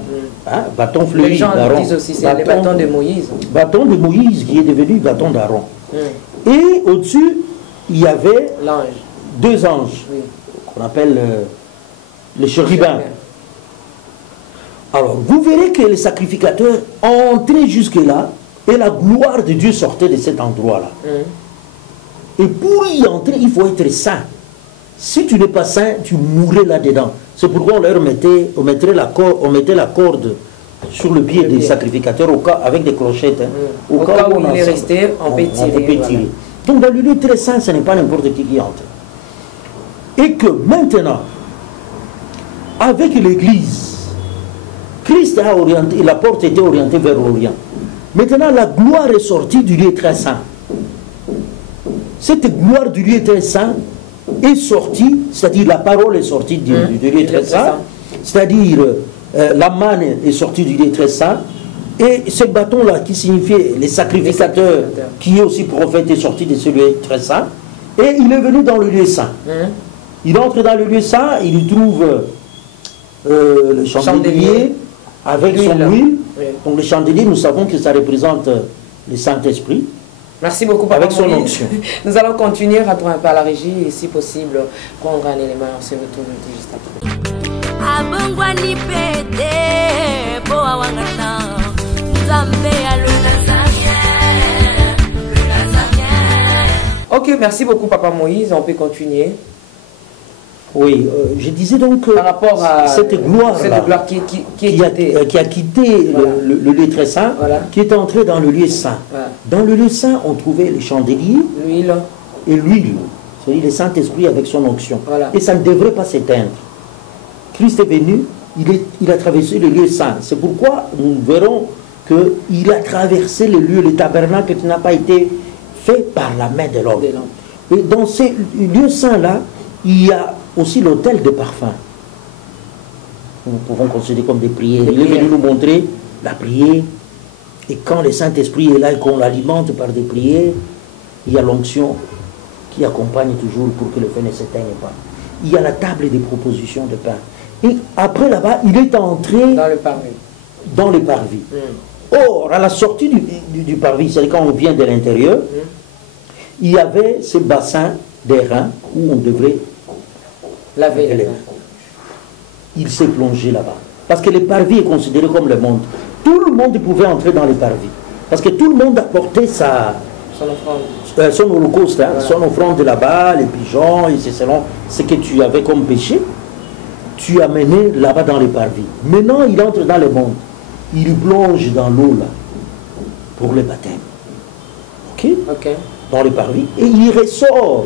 Bâton fleuri d'Aaron. Les gens disent aussi c'est le bâton de Moïse. Bâton de Moïse qui est devenu bâton d'Aaron. Et au-dessus, il y avait 2 anges, qu'on appelle les chérubins. Alors, vous verrez que les sacrificateurs entraient jusque-là et la gloire de Dieu sortait de cet endroit-là. Et pour y entrer, il faut être saint. Si tu n'es pas saint, tu mourrais là-dedans. C'est pourquoi on mettait la corde sur le pied des sacrificateurs au cas, avec des clochettes. Hein. Au cas où il est resté, on peut tirer. Voilà. Donc dans le lieu très saint, ce n'est pas n'importe qui entre. Et que maintenant, avec l'Église, Christ a orienté, la porte était orientée vers l'Orient. Maintenant, la gloire est sortie du lieu très saint. Cette gloire du lieu très saint est sortie, c'est-à-dire la parole est sortie du lieu très saint, c'est-à-dire la manne est sortie du lieu très saint, et ce bâton-là qui signifiait les sacrificateurs, qui est aussi prophète, est sorti de ce lieu très saint, et il est venu dans le lieu saint. Il entre dans le lieu saint, il y trouve le chandelier avec son huile. Donc le chandelier, nous savons que ça représente le Saint-Esprit. Merci beaucoup, Papa avec son Moïse. onction. Nous allons continuer, rentrer un peu à la régie et si possible, prendre un élément. On se retrouve juste après. Ok, merci beaucoup, Papa Moïse. On peut continuer. Oui, je disais donc par rapport à cette gloire qui a quitté voilà. le lieu très saint, voilà. Qui est entré dans le lieu saint. Voilà. Dans le lieu saint, on trouvait les chandeliers, l'huile et l'huile, c'est-à-dire le Saint-Esprit avec son onction. Voilà. Et ça ne devrait pas s'éteindre. Christ est venu, il a traversé le lieu saint. C'est pourquoi nous verrons qu'il a traversé le lieu, le tabernacle qui n'a pas été fait par la main de l'homme. Et dans ces lieux saints-là, il y a aussi l'autel de parfum. Nous pouvons considérer comme des prières. Il est venu nous montrer la prière. Et quand le Saint-Esprit est là et qu'on l'alimente par des prières, il y a l'onction qui accompagne toujours pour que le feu ne s'éteigne pas. Il y a la table des propositions de pain. Et après là-bas, il est entré dans le parvis. Dans le parvis. Or, à la sortie du parvis, c'est-à-dire quand on vient de l'intérieur, il y avait ce bassin d'airain où on devrait laver les mains. Il s'est plongé là-bas. Parce que le parvis est considéré comme le monde. Tout le monde pouvait entrer dans le parvis. Parce que tout le monde apportait son holocauste, hein, voilà. Son offrande là-bas, les pigeons, et c'est selon ce que tu avais comme péché, tu amenais là-bas dans le parvis. Maintenant, il entre dans le monde. Il plonge dans l'eau là, pour le baptême. Ok. Dans le parvis. Et il ressort.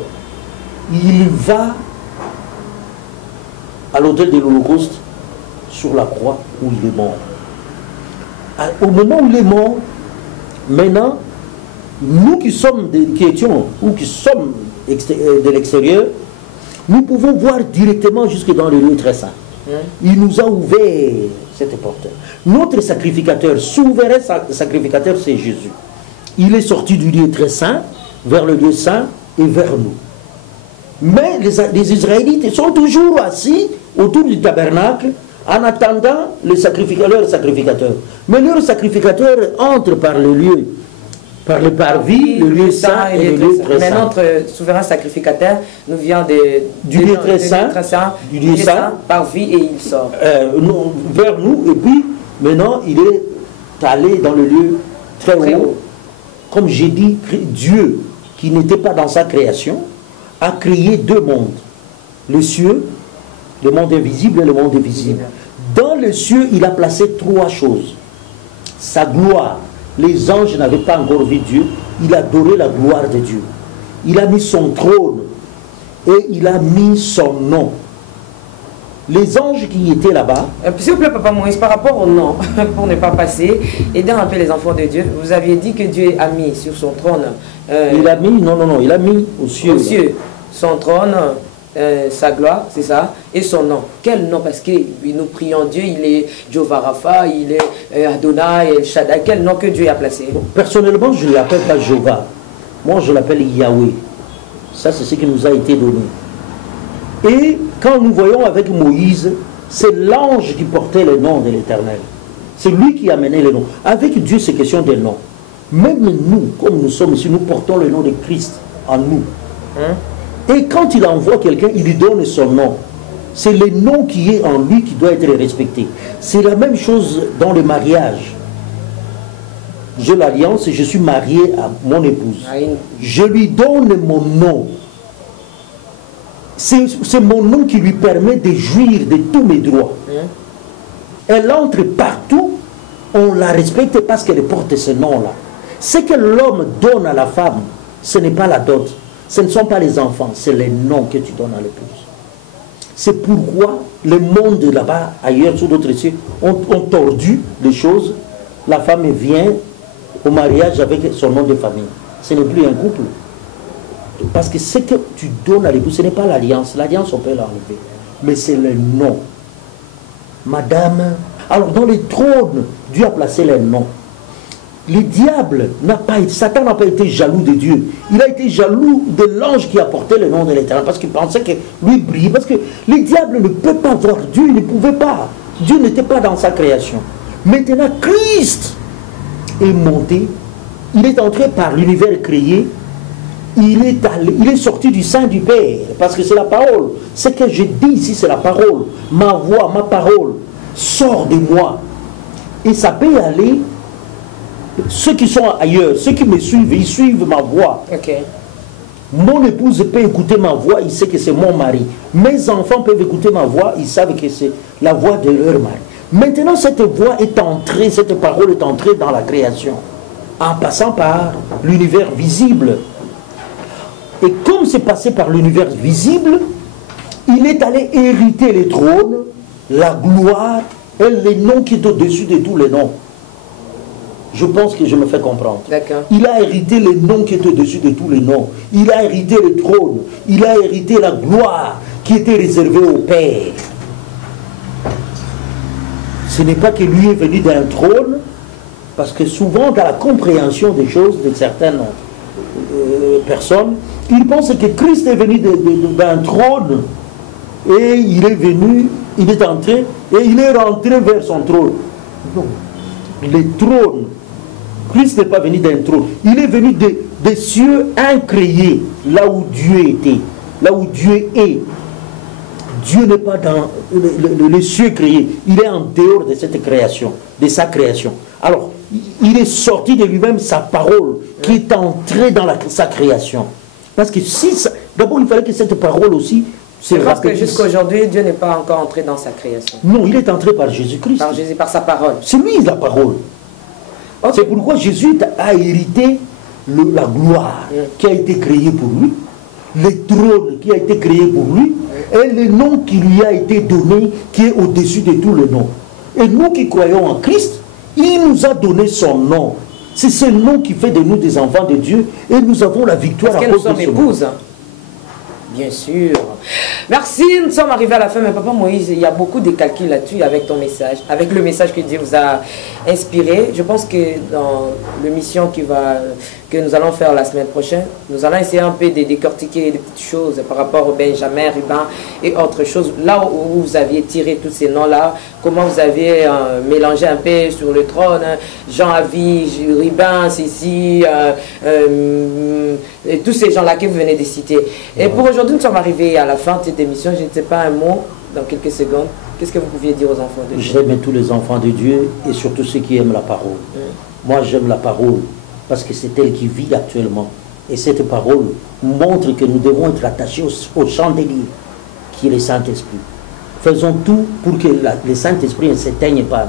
Il va à l'autel de l'Holocauste, sur la croix où il est mort. Au moment où il est mort, maintenant, nous qui étions ou qui sommes de l'extérieur, nous pouvons voir directement jusque dans le lieu très saint. Il nous a ouvert cette porte. Notre sacrificateur, souverain sacrificateur, c'est Jésus. Il est sorti du lieu très saint, vers le lieu saint et vers nous. Mais les Israélites sont toujours assis autour du tabernacle en attendant leurs sacrificateurs. Mais leurs sacrificateurs entrent par le lieu, par le parvis, le lieu saint et le lieu très saint. Mais notre souverain sacrificateur nous vient du lieu très saint, du lieu saint, parvis, et il sort. Vers nous, et puis maintenant il est allé dans le lieu très haut. Comme j'ai dit, Dieu, qui n'était pas dans sa création, a créé deux mondes, le cieux, le monde invisible et le monde visible. Dans le cieux, il a placé trois choses. Sa gloire, les anges n'avaient pas encore vu Dieu, il adorait la gloire de Dieu. Il a mis son trône et il a mis son nom. Les anges qui étaient là-bas... S'il vous plaît, Papa Moïse, par rapport au nom, pour ne pas passer, aidant un peu les enfants de Dieu, vous aviez dit que Dieu a mis sur son trône... il a mis, non, il a mis aux cieux. Aux cieux, son trône, sa gloire, c'est ça, et son nom. Quel nom? Parce que nous prions Dieu, il est Jehovah Rapha, il est Adonai, El Shaddai. Quel nom que Dieu a placé? Personnellement, je ne l'appelle pas Jehovah. Moi, je l'appelle Yahweh. Ça, c'est ce qui nous a été donné. Et quand nous voyons avec Moïse, c'est l'ange qui portait le nom de l'Éternel. C'est lui qui amenait le nom. Avec Dieu, c'est question de nom. Même nous, comme nous sommes ici, nous portons le nom de Christ en nous. Et quand il envoie quelqu'un, il lui donne son nom. C'est le nom qui est en lui qui doit être respecté. C'est la même chose dans le mariage. J'ai l'alliance et je suis marié à mon épouse. Je lui donne mon nom. C'est mon nom qui lui permet de jouir de tous mes droits. Elle entre partout on la respecte parce qu'elle porte ce nom-là. Ce que l'homme donne à la femme, ce n'est pas la dot, ce ne sont pas les enfants, c'est les noms que tu donnes à l'épouse. C'est pourquoi le monde là-bas, ailleurs, sur d'autres cieux, ont tordu les choses. La femme vient au mariage avec son nom de famille. Ce n'est plus un couple. Parce que ce que tu donnes à l'épouse, ce n'est pas l'alliance. L'alliance, on peut l'enlever. Mais c'est le nom. Madame. Alors, dans les trônes, Dieu a placé les noms. Le diable n'a pas été, Satan n'a pas été jaloux de Dieu. Il a été jaloux de l'ange qui a porté le nom de l'Éternel parce qu'il pensait que lui brille. Parce que le diable ne peut pas voir Dieu, il ne pouvait pas. Dieu n'était pas dans sa création. Maintenant, Christ est monté, il est entré par l'univers créé, il est sorti du sein du Père, parce que c'est la parole. Ce que je dis ici, c'est la parole. Ma voix, ma parole sort de moi. Et ça peut aller. Ceux qui sont ailleurs, ceux qui me suivent, ils suivent ma voix. Okay. Mon épouse peut écouter ma voix, il sait que c'est mon mari. Mes enfants peuvent écouter ma voix, ils savent que c'est la voix de leur mari. Maintenant, cette voix est entrée, cette parole est entrée dans la création, en passant par l'univers visible. Et comme c'est passé par l'univers visible, il est allé hériter les trônes, la gloire et les noms qui est au-dessus de tous les noms. Je pense que je me fais comprendre. Il a hérité les noms qui étaient au-dessus de tous les noms. Il a hérité le trône. Il a hérité la gloire qui était réservée au Père. Ce n'est pas que lui est venu d'un trône, parce que souvent dans la compréhension des choses de certaines personnes, ils pensent que Christ est venu d'un trône et il est venu, il est entré et il est rentré vers son trône. Non. Le trône, Christ n'est pas venu d'un trône, il est venu des cieux incréés, là où Dieu était, là où Dieu est. Dieu n'est pas dans les cieux créés, il est en dehors de cette création, de sa création. Alors, il est sorti de lui-même sa parole qui est entrée dans sa création. Parce que si, d'abord il fallait que cette parole aussi se rappelle. Parce que jusqu'à aujourd'hui, Dieu n'est pas encore entré dans sa création. Non, il est entré par Jésus-Christ. Par Jésus, par sa parole. C'est lui la parole. Okay. C'est pourquoi Jésus a hérité la gloire qui a été créée pour lui, le trône qui a été créé pour lui, et le nom qui lui a été donné qui est au-dessus de tous les noms. Et nous qui croyons en Christ, il nous a donné son nom. C'est ce nom qui fait de nous des enfants de Dieu et nous avons la victoire à cause de ce nom. Parce que nous sommes épouses. Bien sûr. Merci, nous sommes arrivés à la fin. Mais Papa Moïse, il y a beaucoup de calculs là-dessus avec ton message, avec le message que Dieu vous a inspiré. Je pense que dans l'émission que nous allons faire la semaine prochaine, nous allons essayer un peu de décortiquer des petites choses par rapport au Benjamin, Rubin et autres choses. Là où vous aviez tiré tous ces noms-là, comment vous avez mélangé un peu sur le trône, Jean Avi, Rubin, Sissi, et tous ces gens-là que vous venez de citer. Et pour aujourd'hui, nous sommes arrivés à la fin de cette émission. Je ne sais pas un mot, dans quelques secondes. Qu'est-ce que vous pouviez dire aux enfants de Dieu? J'aime tous les enfants de Dieu et surtout ceux qui aiment la parole. Moi, j'aime la parole parce que c'est elle qui vit actuellement. Et cette parole montre que nous devons être attachés au chandelier qui est le Saint-Esprit. Faisons tout pour que le Saint-Esprit ne s'éteigne pas.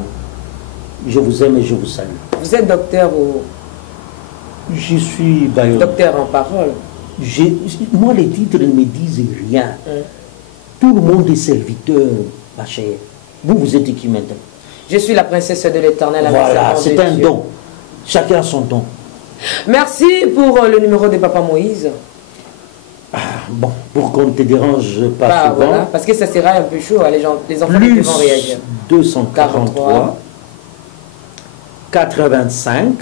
Je vous aime et je vous salue. Vous êtes docteur ou... Je suis Bayon. Docteur en parole. Moi, les titres ne me disent rien. Tout le monde est serviteur, ma chère. Vous êtes qui maintenant? Je suis la princesse de l'Éternel. Voilà, c'est un don. Chacun a son don. Merci pour le numéro de Papa Moïse. Bon, pour qu'on ne te dérange pas souvent. Voilà, parce que ça sera un peu chaud, les enfants vont réagir. 243 85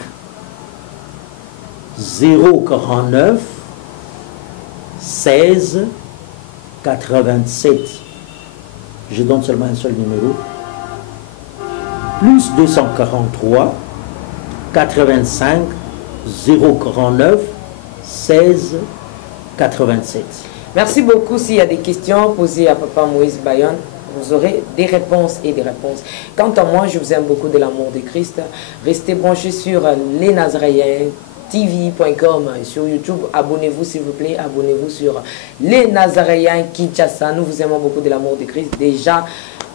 049 16 87. Je donne seulement un seul numéro. Plus 243 85 049 16 87. Merci beaucoup. S'il y a des questions posées à Papa Moïse Bayon, vous aurez des réponses et des réponses. Quant à moi, je vous aime beaucoup de l'amour de Christ. Restez branchés sur les Nazaréens TV.com sur YouTube. Abonnez-vous s'il vous plaît. Abonnez-vous sur les Nazaréens Kinshasa. Nous vous aimons beaucoup de l'amour de Christ. Déjà,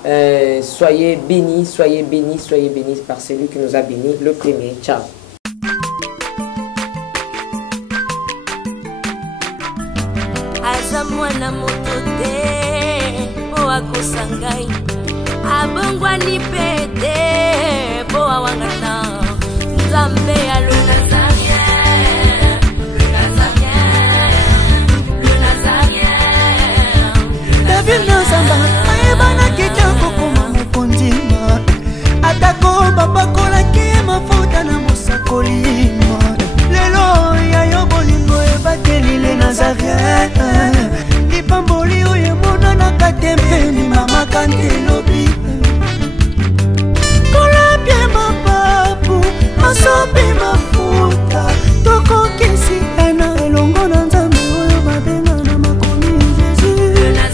Soyez bénis, soyez bénis, soyez bénis par celui qui nous a bénis, le premier. Ciao. Azamwana motote po akosangai abongwani pete po awangana Nzambe ya le Nazarien, le Nazarien, le Nazarien. David Nzamba ayebana kitoko koma mokondima atako babako